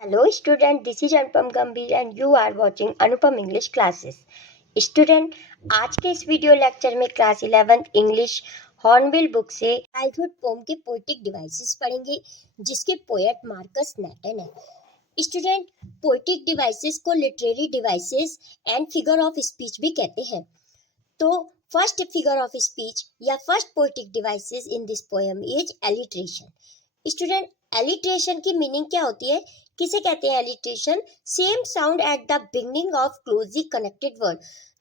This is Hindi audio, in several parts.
Hello student, this is Anupam Gambhir and you are watching Anupam English classes. Student, आज के इस वीडियो लेक्चर में क्लास 11 इंग्लिश हॉर्नबिल बुक से चाइल्डहुड पोम के पोएटिक डिवाइसेस पढ़ेंगे जिसके पोएट मार्कस नैटन है। स्टूडेंट, पोएटिक डिवाइसेस को literary devices and figure of speech भी कहते हैं। तो फर्स्ट फिगर ऑफ स्पीच या first poetic devices in this poem is alliteration. Student, alliteration की मीनिंग क्या होती है? किसे कहते हैं alliteration? Same sound at the beginning of closely connected word.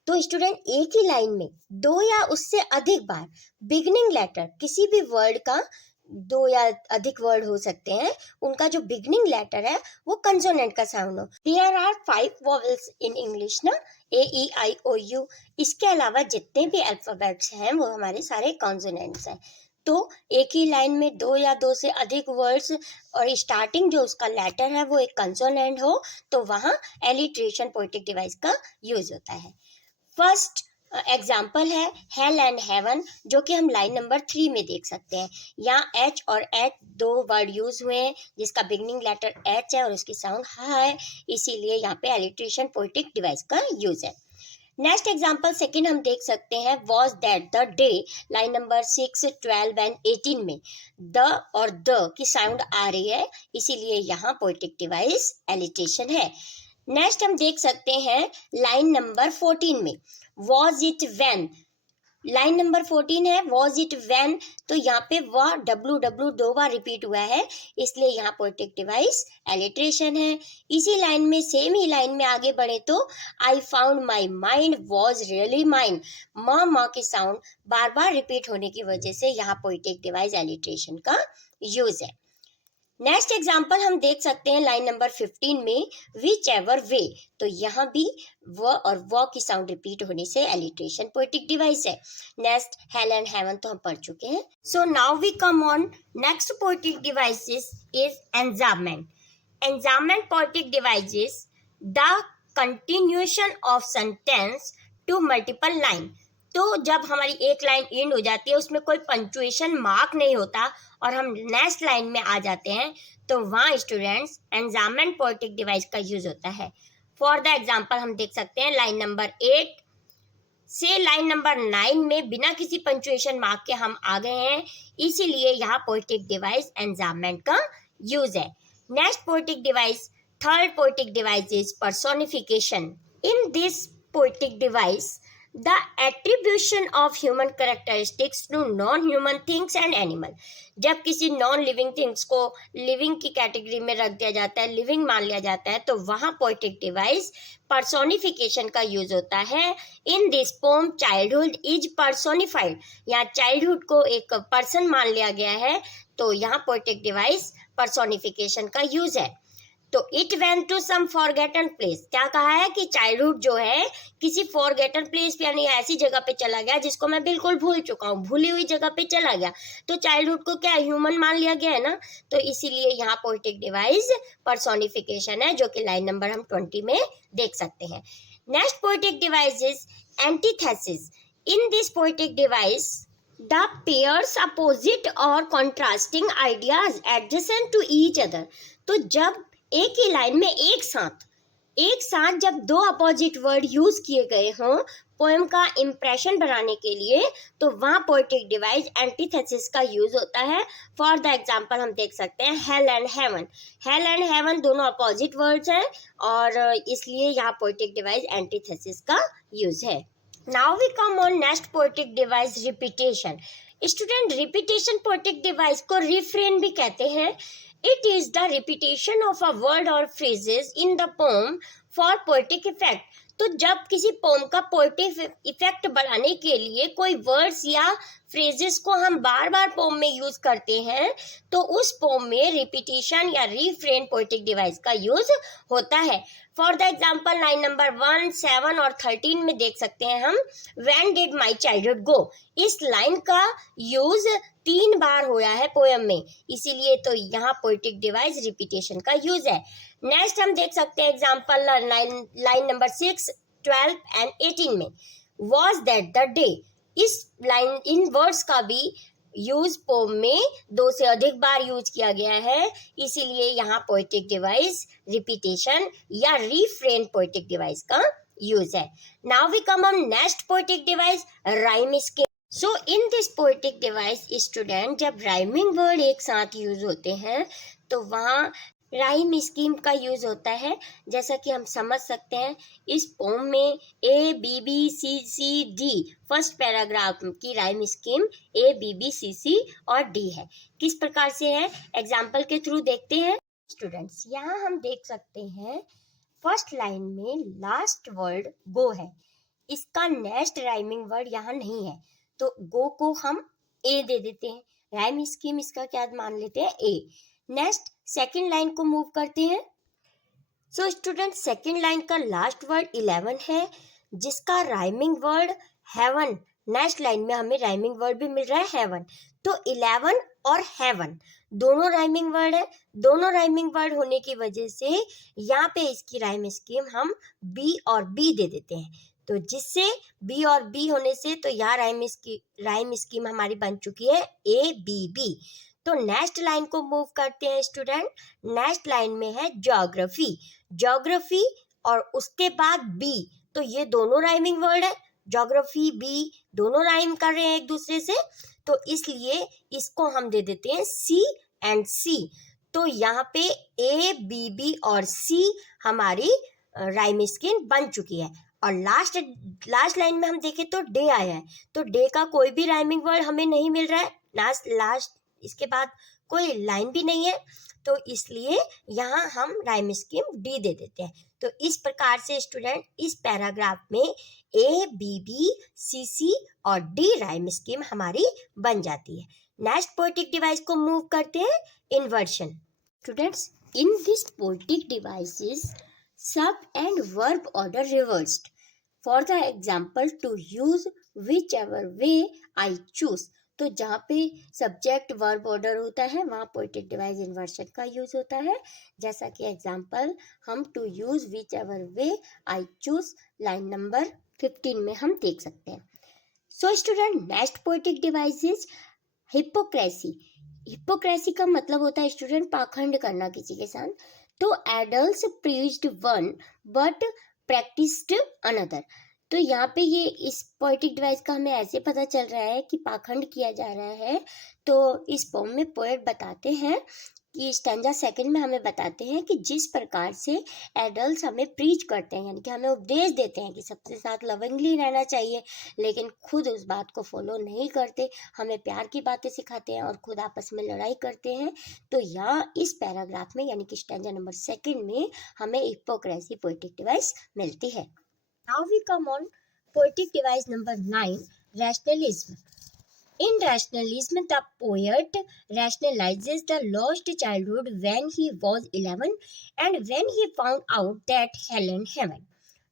तो स्टूडेंट, एक ही लाइन में दो या उससे अधिक बार बिगनिंग लेटर किसी भी वर्ड का, दो या अधिक वर्ड हो सकते हैं, उनका जो बिगनिंग लेटर है वो कंसोनेंट का साउंड हो। There are 5 vowels in English ना, A E I O U। इसके अलावा जितने भी अल्फाबेट्स हैं वो हमारे सारे कॉन्सोनेंट्स हैं। तो एक ही लाइन में दो या दो से अधिक वर्ड्स और स्टार्टिंग जो उसका लेटर है वो एक कंसोनेंट हो तो वहाँ एलिट्रेशन पोएटिक डिवाइस का यूज होता है। फर्स्ट एग्जाम्पल है हेल एंड हेवन, जो कि हम लाइन नंबर 3 में देख सकते हैं। यहाँ एच और एच दो वर्ड यूज हुए हैं जिसका बिगनिंग लेटर एच है और उसकी साउंड हा है, इसीलिए यहाँ पे एलिट्रेशन पोएटिक डिवाइस का यूज है। नेक्स्ट एग्जाम्पल सेकेंड हम देख सकते हैं was that the day, line number 6, 12 and 18 में द और द की साउंड आ रही है, इसीलिए यहाँ पोएटिक डिवाइस एलिट्रेशन है। नेक्स्ट हम देख सकते हैं लाइन नंबर 14 में was it when, line number 14 है वॉज इट व्हेन, तो यहाँ पे वह डब्ल्यू दो बार रिपीट हुआ है, इसलिए यहाँ पोएटिक डिवाइस एलिट्रेशन है। इसी लाइन में, सेम ही लाइन में आगे बढ़े तो I found my mind was really mind, माँ की साउंड बार बार रिपीट होने की वजह से यहाँ पोएटिक डिवाइस एलिट्रेशन का यूज है। नेक्स्ट एग्जाम्पल हम देख सकते हैं लाइन नंबर 15 में विच एवर वे, तो यहाँ भी व और व की साउंड रिपीट होने से एलिट्रेशन पोएटिक डिवाइस है। नेक्स्ट हेल एंड हेवन तो हम पढ़ चुके हैं। So now we come on next poetic devices is enjambment. Enjambment poetic devices the continuation of sentence to multiple line. तो जब हमारी एक लाइन एंड हो जाती है, उसमें कोई पंक्चुएशन मार्क नहीं होता और हम नेक्स्ट लाइन में आ जाते हैं, तो वहाँ स्टूडेंट्स एंजाममेंट पोएटिक डिवाइस का यूज होता है। फॉर द एग्जाम्पल हम देख सकते हैं लाइन नंबर 8 से लाइन नंबर 9 में बिना किसी पंक्चुएशन मार्क के हम आ गए हैं, इसीलिए यहाँ पोएटिक डिवाइस एंजाममेंट का यूज है। Next poetic device, third poetic device is personification. In this poetic device the attribution of human characteristics to non-human things and animal। जब किसी नॉन लिविंग थिंग्स को लिविंग की कैटेगरी में रख दिया जाता है, लिविंग मान लिया जाता है, तो वहाँ पोएटिक डिवाइस पर्सोनिफिकेशन का यूज होता है। In this poem childhood is personified, यहाँ चाइल्डहुड को एक पर्सन मान लिया गया है, तो यहाँ पोएटिक डिवाइस पर्सोनिफिकेशन का यूज है। तो it went to some forgotten place, क्या कहा है कि चाइल्डहुड जो है किसी फॉरगेटन प्लेस पे यानी ऐसी जगह पे चला गया जिसको मैं बिल्कुल भूल चुका हूँ, भूली हुई जगह पे चला गया, तो चाइल्डहुड को क्या ह्यूमन मान लिया गया है ना, तो इसीलिए यहाँ पोएटिक डिवाइस पर्सोनिफिकेशन है, जो कि लाइन नंबर हम 20 में देख सकते हैं। Next poetic device is antithesis. In this poetic device the pairs opposite और contrasting ideas adjacent to each other. तो जब एक ही लाइन में एक साथ जब दो अपोजिट वर्ड यूज किए गए हों पोएम का इंप्रेशन बनाने के लिए, तो वहाँ पोएटिक डिवाइस एंटीथेसिस का यूज होता है। फॉर द एग्जांपल हम देख सकते हैं hell and heaven. Hell and heaven दोनों अपोजिट वर्ड्स हैं और इसलिए यहाँ पोएटिक डिवाइस एंटीथेसिस का यूज है। Now we come on next poetic device repetition. Student, repetition poetic device को रिफ्रेन भी कहते हैं। It is the repetition of a word or phrases in the poem for poetic effect। तो जब किसी पोम का पोएटिक इफेक्ट बढ़ाने के लिए कोई वर्ड्स या फ्रेजेस को हम बार बार पोम में यूज करते हैं, तो उस पोम में रिपीटिशन या रिफ्रेन पोएटिक डिवाइस का यूज होता है। For the example line number 1, 7 और 13 में देख सकते हैं हम व्हेन डिड माई चाइल्डहुड गो। इस लाइन का यूज 3 बार हुआ है पोएम में, इसीलिए तो यहाँ पोएटिक डिवाइस रिपीटेशन का यूज है। नेक्स्ट हम देख सकते हैं एग्जाम्पल लाइन नंबर 6, 12 एंड 18 में वॉज दैट द डे। इस लाइन इन वर्ड्स का भी यूज पोम में दो से अधिक बार यूज किया गया है, इसीलिए यहाँ पोएटिक डिवाइस रिपीटेशन या रिफ्रेन पोएटिक डिवाइस का यूज है. Now we come on next poetic device, rhyme scheme. So in this poetic device student, जब राइमिंग वर्ड एक साथ यूज होते हैं तो वहाँ राइम स्कीम का यूज होता है. जैसा कि हम समझ सकते हैं, इस पोम में A B B C C D first paragraph की rhyme scheme A B B C C और डी है. किस प्रकार से है, एग्जाम्पल के थ्रू देखते हैं. स्टूडेंट्स, यहाँ हम देख सकते हैं फर्स्ट लाइन में लास्ट वर्ड गो है, इसका नेक्स्ट राइमिंग वर्ड यहाँ नहीं है, तो गो को हम ए दे देते हैं. राइम स्कीम इसका क्या मान लेते हैं, ए. नेक्स्ट सेकेंड लाइन को मूव करते हैं. सो स्टूडेंट, सेकेंड लाइन का लास्ट वर्ड 11 है, जिसका rhyming word heaven. Next line में हमें राइमिंग वर्ड भी मिल रहा है हेवन, तो 11 और हेवन दोनों राइमिंग वर्ड है. दोनों राइमिंग वर्ड होने की वजह से यहाँ पे इसकी राइम स्कीम हम बी और बी दे देते हैं. तो जिससे बी और बी होने से तो यहाँ राइम स्कीम हमारी बन चुकी है ए बी बी. तो नेक्स्ट लाइन को मूव करते हैं स्टूडेंट. नेक्स्ट लाइन में है ज्योग्राफी. ज्योग्राफी और उसके बाद बी, तो ये दोनों राइमिंग वर्ड है. ज्योग्राफी बी दोनों राइम कर रहे हैं एक दूसरे से, तो इसलिए इसको हम दे देते हैं सी एंड सी. तो यहाँ पे ए बी बी और सी हमारी राइम स्कीम बन चुकी है. और लास्ट लाइन में हम देखें तो डे आया है, तो डे का कोई भी राइमिंग वर्ड हमें नहीं मिल रहा है. लास्ट इसके बाद कोई लाइन भी नहीं है, तो इसलिए यहाँ हम राइम स्कीम डी दे देते हैं. तो इस प्रकार से स्टूडेंट इस पैराग्राफ में A B B C C और डी राइम स्कीम हमारी बन जाती है. नेक्स्ट पोएटिक डिवाइस को मूव करते हैं, inversion. Students, in this poetic devices sub and verb order reversed. For the example, to use whichever way I choose. तो जहाँ पे सब्जेक्ट वर्ब ऑर्डर होता है वहाँ पोएटिक डिवाइस इन्वर्शन का यूज होता है. जैसा कि एग्जाम्पल हम to use whichever way I choose line number 15 में हम देख सकते हैं. So student, next poetic device is hypocrisy. Hypocrisy का मतलब होता है स्टूडेंट पाखंड करना किसी के साथ. तो adults preached one but practised another. तो यहाँ पे ये इस पोएटिक डिवाइस का हमें ऐसे पता चल रहा है कि पाखंड किया जा रहा है. तो इस पोम में पोएट बताते हैं कि स्टैंजा सेकंड में हमें बताते हैं कि जिस प्रकार से एडल्ट्स हमें प्रीच करते हैं, यानी कि हमें उपदेश देते हैं कि सबके साथ लविंगली रहना चाहिए, लेकिन खुद उस बात को फॉलो नहीं करते, हमें प्यार की बातें सिखाते हैं और खुद आपस में लड़ाई करते हैं. तो यहाँ इस पैराग्राफ में यानी कि स्टैंजा नंबर सेकंड में हमें हिपोक्रेसी पोएटिक डिवाइस मिलती है. Now we come on poetic device number 9, rationalism. In rationalism, the poet rationalizes the lost childhood when he was 11 and when he found out that hell and heaven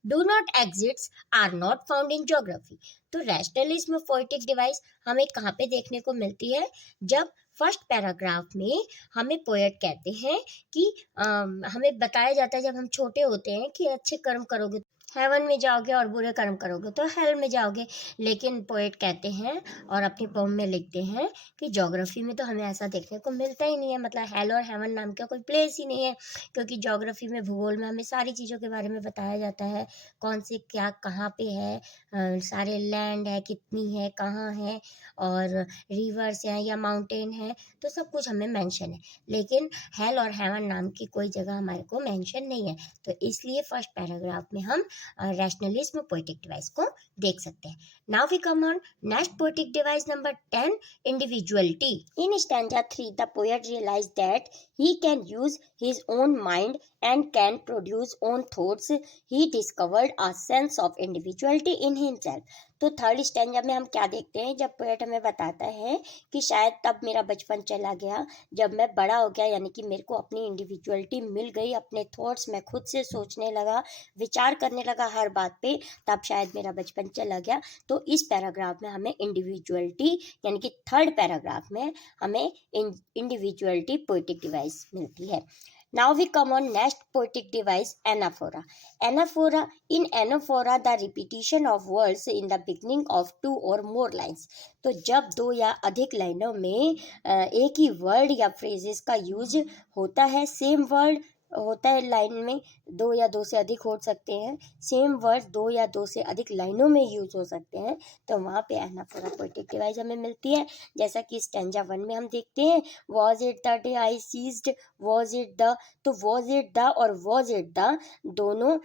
do not exist are not found in geography. तो rationalism poetic device हमें कहाँ पे देखने को मिलती है, जब फर्स्ट पैराग्राफ में हमें पोएट कहते हैं कि हमें बताया जाता है जब हम छोटे होते हैं कि अच्छे कर्म करोगे हेवन में जाओगे और बुरे कर्म करोगे तो हेल में जाओगे. लेकिन पोएट कहते हैं और अपनी पोम में लिखते हैं कि ज्योग्राफी में तो हमें ऐसा देखने को मिलता ही नहीं है, मतलब हेल और हेवन नाम का कोई प्लेस ही नहीं है, क्योंकि ज्योग्राफी में भूगोल में हमें सारी चीज़ों के बारे में बताया जाता है, कौन से क्या कहाँ पे है, सारे लैंड है कितनी है कहाँ है, और रिवर्स हैं या माउंटेन है, तो सब कुछ हमें मेंशन है. लेकिन हेल और हेवन नाम की कोई जगह हमारे को मेंशन नहीं है. तो इसलिए फर्स्ट पैराग्राफ में हम रैशनलिज्म पोएटिक डिवाइस को देख सकते हैं. Now we come on next poetic device number 10, individuality. In stanza 3 the poet realised that he can use his own mind and can produce own thoughts. He discovered a sense of individuality in himself. तो थर्ड स्टैंजा में हम क्या देखते हैं, जब पोएट हमें बताता है कि शायद तब मेरा बचपन चला गया जब मैं बड़ा हो गया, यानी कि मेरे को अपनी इंडिविजुअलिटी मिल गई, अपने थॉट्स मैं खुद से सोचने लगा, विचार करने लगा हर बात पे, तब शायद मेरा बचपन चला गया. तो इस पैराग्राफ में हमें इंडिविजुअलिटी यानी कि थर्ड पैराग्राफ में हमें इंडिविजुअलिटी पोएटिक डिवाइस मिलती है. Now we come on next poetic device, anaphora. Anaphora, in anaphora the repetition of words in the beginning of two or more lines. तो जब दो या अधिक लाइनों में एक ही वर्ड या फ्रेजेस का यूज होता है, सेम वर्ड होता है लाइन में, दो या दो से अधिक हो सकते हैं, सेम वर्ड दो या दो से अधिक लाइनों में यूज हो सकते हैं, तो वहाँ पे एनाफोरा पोएटिक डिवाइस हमें मिलती है। जैसा कि स्टैंजा 1 में हम देखते हैं, was it the day I ceased, was it the, तो वॉज इट द और वॉज इट द दोनों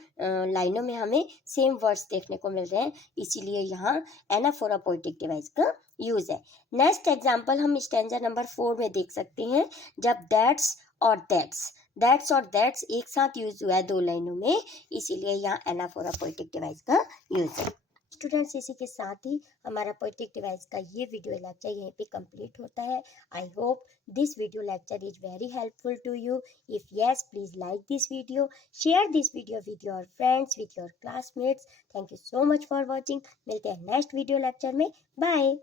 लाइनों में हमें सेम वर्ड्स देखने को मिल रहे हैं, इसीलिए यहाँ एनाफोरा पोएटिक डिवाइस का यूज है। नेक्स्ट एग्जाम्पल हम स्टैंजा नंबर 4 में देख सकते हैं, जब दैट्स और दैट्स एक साथ यूज हुआ है दो लाइनों में, इसीलिए यहाँ एनाफोरा पोएटिक डिवाइस का यूज है। स्टूडेंट्स, इसी के साथ ही हमारा पोएटिक डिवाइस का ये वीडियो लेक्चर यहीं पे कंप्लीट होता है। I hope this video lecture is very helpful to you. If yes, please like this video, share this video with your friends, with your classmates. Thank you so much for watching. मिलते हैं नेक्स्ट वीडियो लेक्चर में। बाय।